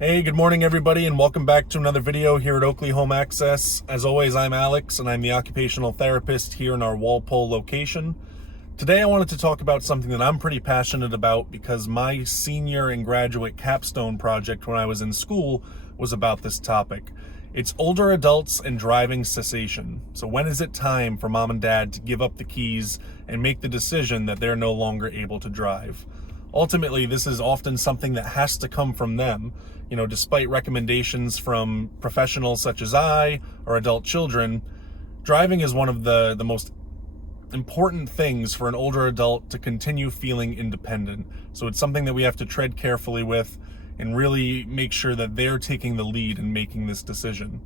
Hey, good morning everybody, and welcome back to another video here at Oakley Home Access. As always, I'm Alex, and I'm the occupational therapist here in our Walpole location. Today I wanted to talk about something that I'm pretty passionate about because my senior and graduate capstone project when I was in school was about this topic. It's older adults and driving cessation. So when is it time for mom and dad to give up the keys and make the decision that they're no longer able to drive? Ultimately, this is often something that has to come from them. Despite recommendations from professionals such as I or adult children, driving is one of the most important things for an older adult to continue feeling independent. So it's something that we have to tread carefully with and really make sure that they're taking the lead in making this decision.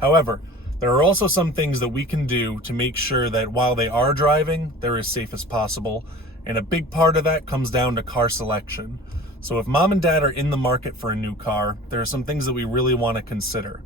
However, there are also some things that we can do to make sure that while they are driving, they're as safe as possible. And a big part of that comes down to car selection. So if mom and dad are in the market for a new car, there are some things that we really want to consider.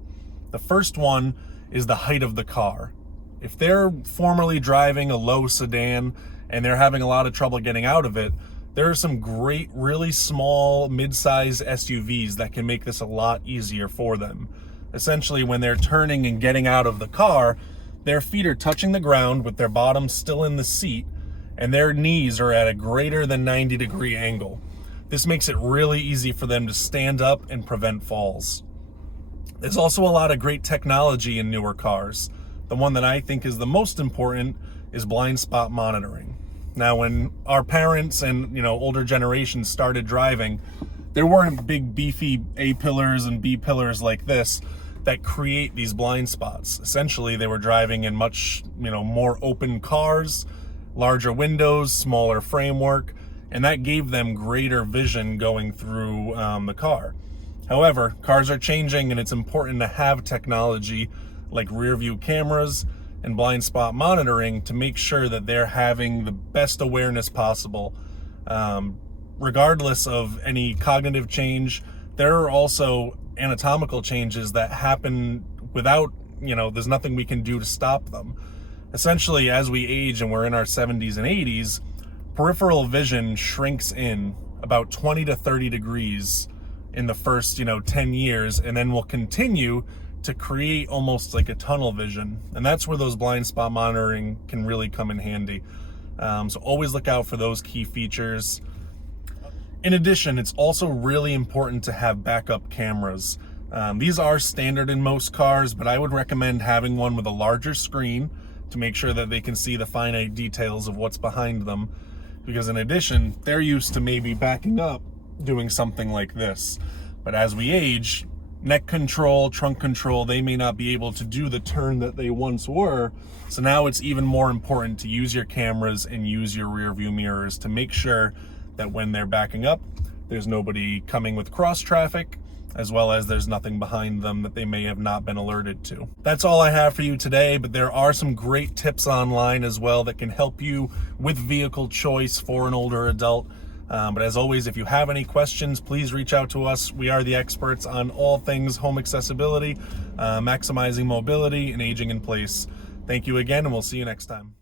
The first one is the height of the car. If they're formerly driving a low sedan and they're having a lot of trouble getting out of it, there are some great, really small, mid-size SUVs that can make this a lot easier for them. Essentially, when they're turning and getting out of the car, their feet are touching the ground with their bottoms still in the seat, and their knees are at a greater than 90-degree angle. This makes it really easy for them to stand up and prevent falls. There's also a lot of great technology in newer cars. The one that I think is the most important is blind spot monitoring. Now, when our parents and older generations started driving, there weren't big beefy A-pillars and B-pillars like this that create these blind spots. Essentially, they were driving in much more open cars, larger windows, smaller framework, and that gave them greater vision going through the car. However, cars are changing, and it's important to have technology like rear view cameras and blind spot monitoring to make sure that they're having the best awareness possible. Regardless of any cognitive change, there are also anatomical changes that happen without, there's nothing we can do to stop them. Essentially, as we age and we're in our 70s and 80s, peripheral vision shrinks in about 20 to 30 degrees in the first, 10 years, and then will continue to create almost like a tunnel vision. And that's where those blind spot monitoring can really come in handy. So always look out for those key features. In addition, it's also really important to have backup cameras. These are standard in most cars, but I would recommend having one with a larger screen to make sure that they can see the finite details of what's behind them. Because in addition, they're used to maybe backing up, doing something like this. But as we age, neck control, trunk control, they may not be able to do the turn that they once were. So now it's even more important to use your cameras and use your rear view mirrors to make sure that when they're backing up, there's nobody coming with cross traffic, as well as there's nothing behind them that they may have not been alerted to. That's all I have for you today, but there are some great tips online as well that can help you with vehicle choice for an older adult. But as always, if you have any questions, please reach out to us. We are the experts on all things home accessibility, maximizing mobility, and aging in place. Thank you again, and we'll see you next time.